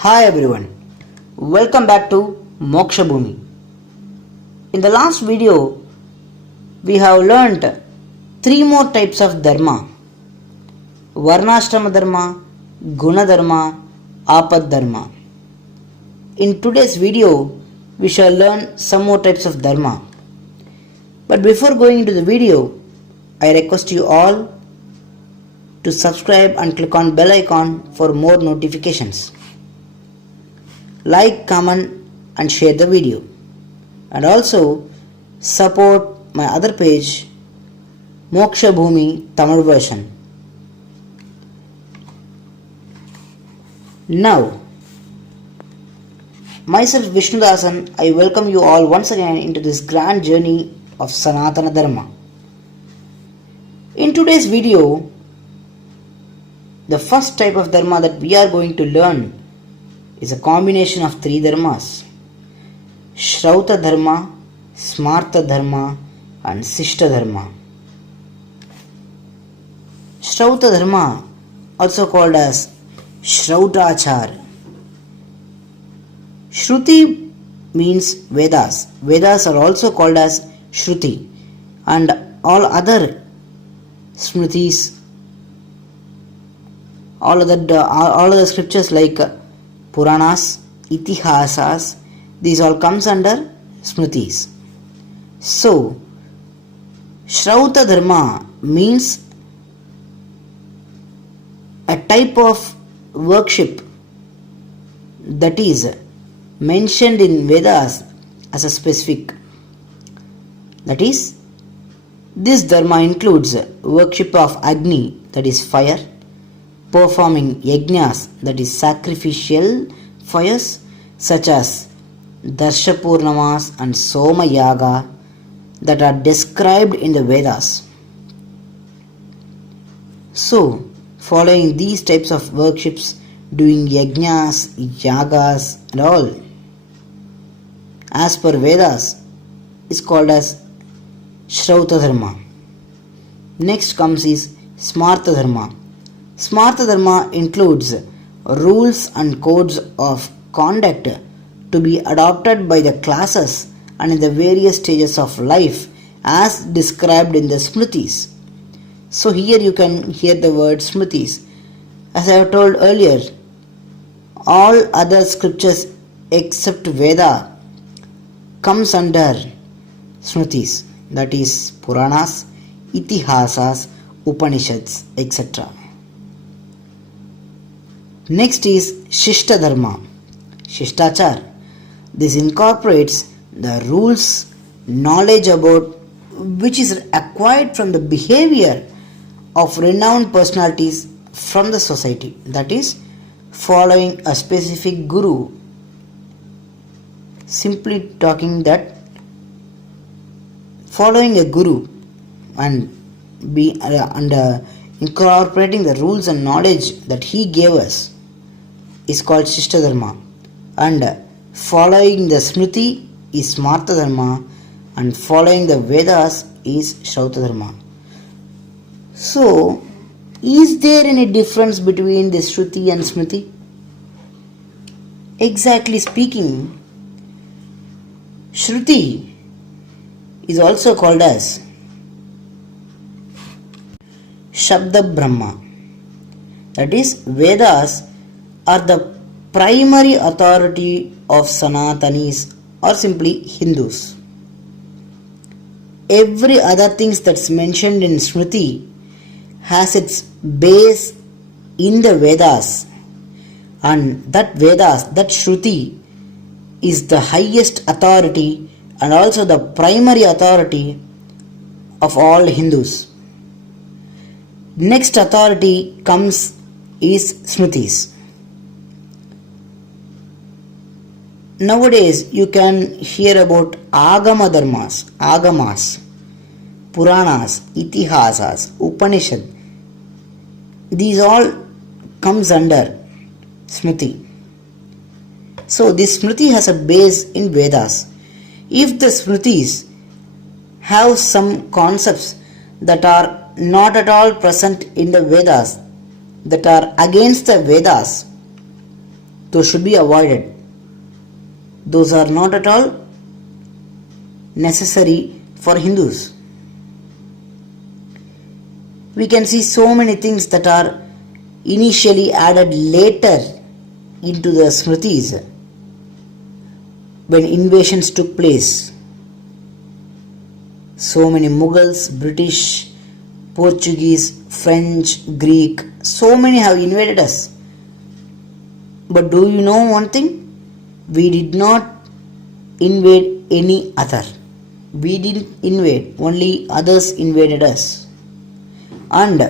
Hi everyone, welcome back to Moksha Bhumi. In the last video, we have learnt three more types of dharma: Varnashrama dharma, Guna dharma, Apad dharma. In today's video, we shall learn some more types of dharma. But before going into the video, I request you all to subscribe and click on bell icon for more notifications. Like, comment and share the video, and also support my other page Moksha Bhumi Tamil version. Now, myself Vishnudasan, I welcome you all once again into this grand journey of Sanatana Dharma. In today's video, the first type of dharma that we are going to learn is a combination of three dharmas: Shrauta dharma, Smarta dharma and Sishta dharma. Shrauta dharma, also called as Shrautachar. Shruti means Vedas. Vedas are also called as Shruti, and all other Smritis, all other scriptures like Puranas, Itihasas, these all comes under Smritis. So, Shrauta dharma means a type of worship that is mentioned in Vedas as a specific. That is, this dharma includes worship of Agni, that is fire, performing yajnas, that is sacrificial fires, such as Darsha Purnamas and Soma Yaga, that are described in the Vedas. So, following these types of worships, doing yajnas, yagas and all, as per Vedas, is called as Shrauta dharma. Next comes is Smarta dharma. Smarta dharma includes rules and codes of conduct to be adopted by the classes and in the various stages of life as described in the Smritis. So here you can hear the word Smritis. As I have told earlier, all other scriptures except Veda comes under Smritis, that is Puranas, Itihasas, Upanishads, etc. Next is Shishta dharma, Shishtachar. This incorporates the rules, knowledge about which is acquired from the behavior of renowned personalities from the society. That is, following a specific guru. Simply talking that following a guru and incorporating the rules and knowledge that he gave us is called Shishta dharma, and following the Smriti is Smarta dharma, and following the Vedas is Shrauta dharma. So, is there any difference between the Shruti and Smriti? Exactly speaking, Shruti is also called as Shabda Brahma. That is, Vedas are the primary authority of Sanatanis, or simply Hindus. Every other things that's mentioned in Smriti has its base in the Vedas, and that Vedas, that Shruti, is the highest authority and also the primary authority of all Hindus. Next authority comes is Smritis. Nowadays you can hear about Agama dharmas, Agamas, Puranas, Itihasas, Upanishad. These all comes under Smriti. So this Smriti has a base in Vedas. If the Smritis have some concepts that are not at all present in the Vedas, that are against the Vedas, those should be avoided. Those are not at all necessary for Hindus. We can see so many things that are initially added later into the Smritis when invasions took place. So many Mughals, British, Portuguese, French, Greek, so many have invaded us. But do you know one thing? We did not invade any other. We didn't invade, only others invaded us. And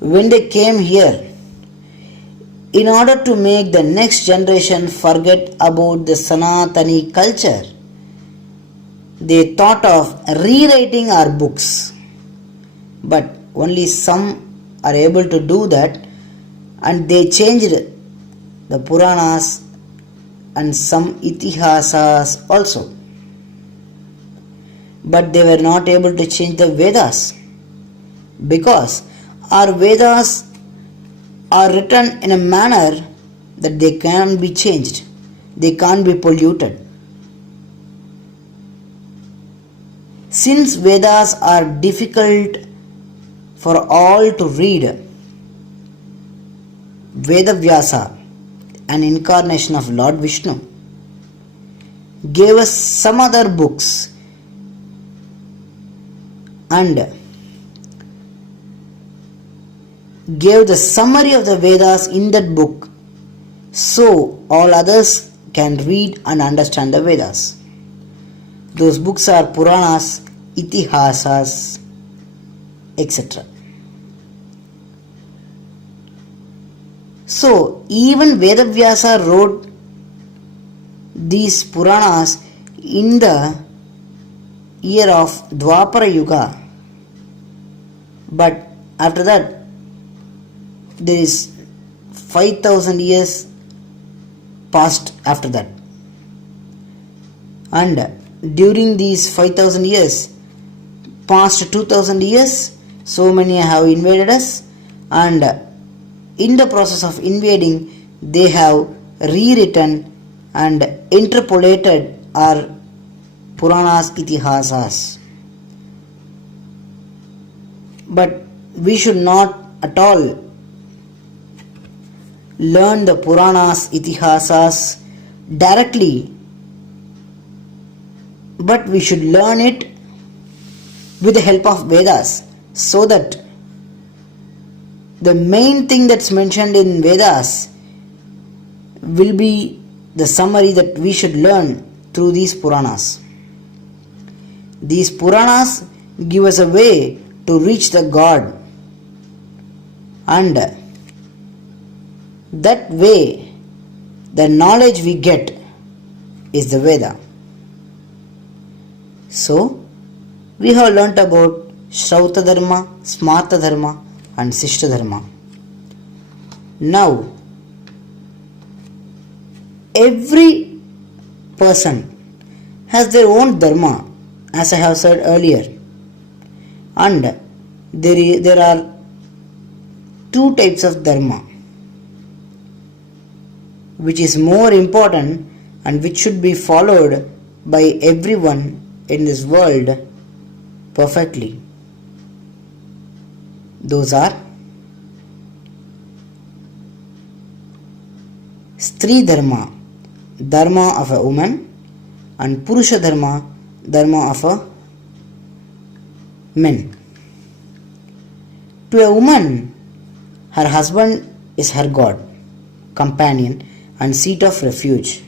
when they came here, in order to make the next generation forget about the Sanatani culture, they thought of rewriting our books. But only some are able to do that, and they changed the Puranas and some Itihasas also. But they were not able to change the Vedas, because our Vedas are written in a manner that they can't be changed, they can't be polluted. Since Vedas are difficult for all to read, Vedavyasa, an incarnation of Lord Vishnu, gave us some other books and gave the summary of the Vedas in that book, so all others can read and understand the Vedas. Those books are Puranas, Itihasas, etc. So even Vedavyasa wrote these Puranas in the year of Dwapara Yuga, but after that there is 5,000 years passed after that, and during these 5,000 years, past 2,000 years, so many have invaded us, and in the process of invading, they have rewritten and interpolated our Puranas, Itihasas. But we should not at all learn the Puranas, Itihasas directly, but we should learn it with the help of Vedas, so that the main thing that's mentioned in Vedas will be the summary that we should learn through these Puranas. These Puranas give us a way to reach the God, and that way, the knowledge we get is the Veda. So, we have learnt about Shrauta Dharma, Smarta Dharma and Sishta Dharma. Now, every person has their own Dharma, as I have said earlier. And there are two types of Dharma, which is more important and which should be followed by everyone in this world perfectly. Those are Stri Dharma, Dharma of a woman, and Purusha Dharma, Dharma of a man. To a woman, her husband is her God, companion, and seat of refuge.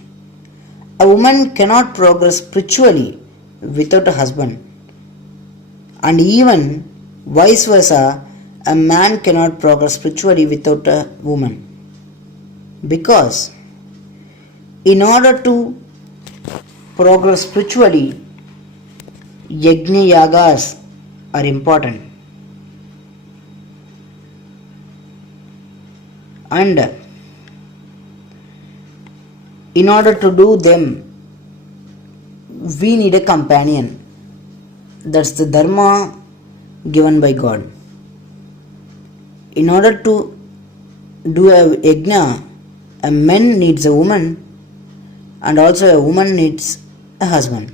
A woman cannot progress spiritually without a husband, and even vice versa, a man cannot progress spiritually without a woman. Because in order to progress spiritually, yajna yagas are important. And in order to do them, we need a companion. That's the dharma given by God. In order to do a yajna, a man needs a woman and also a woman needs a husband.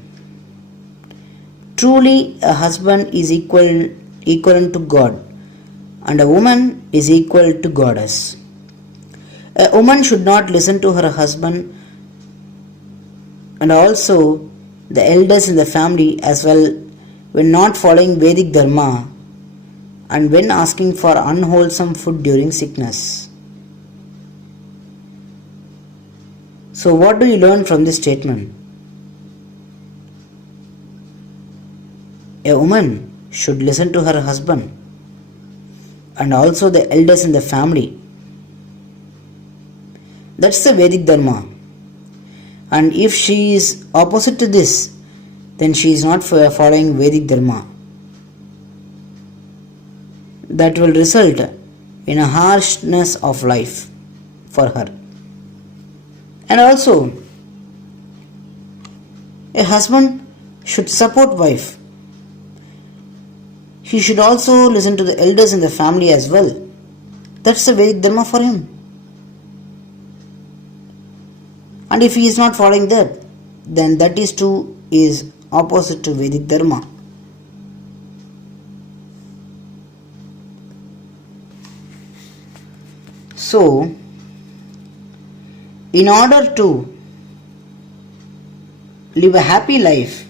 Truly, a husband is equivalent to God and a woman is equal to goddess. A woman should not listen to her husband and also the elders in the family as well when not following Vedic Dharma and when asking for unwholesome food during sickness. So, what do you learn from this statement? A woman should listen to her husband and also the elders in the family. That's the Vedic Dharma. And if she is opposite to this, then she is not following Vedic Dharma. That will result in a harshness of life for her. And also, a husband should support wife. He should also listen to the elders in the family as well. That's the Vedic Dharma for him. And if he is not following that, then that is too is opposite to Vedic Dharma. So, in order to live a happy life,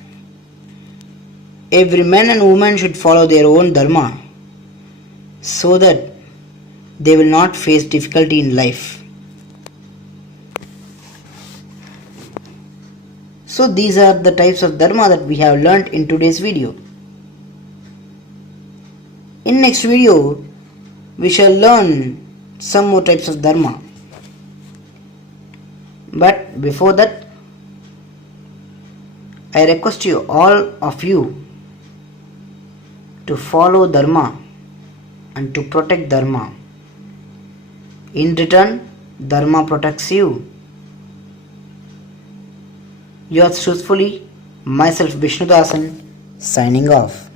every man and woman should follow their own dharma so that they will not face difficulty in life. So these are the types of dharma that we have learnt in today's video. In next video, we shall learn some more types of dharma. But before that, I request you, all of you, to follow dharma and to protect dharma. In return, dharma protects you. Yours truthfully, myself Vishnudasan, signing off.